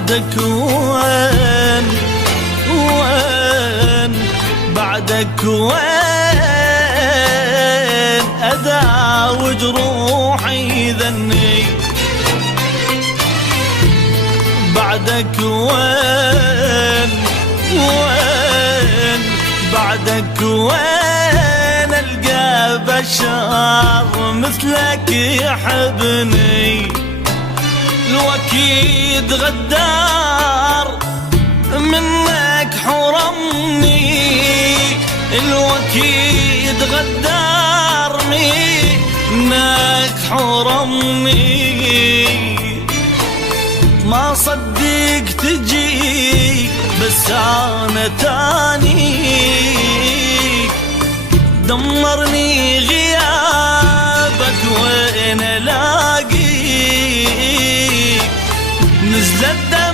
بعدك وين وين بعدك وين أداوي جروحي ذني بعدك وين وين بعدك وين ألقى بشر مثلك يحبني الوكيد غدار منك حرمني الوكيد غدار منك حرمني ما صدق تجي بس أنا تاني دمرني غيابك وين ألاقيك نزلت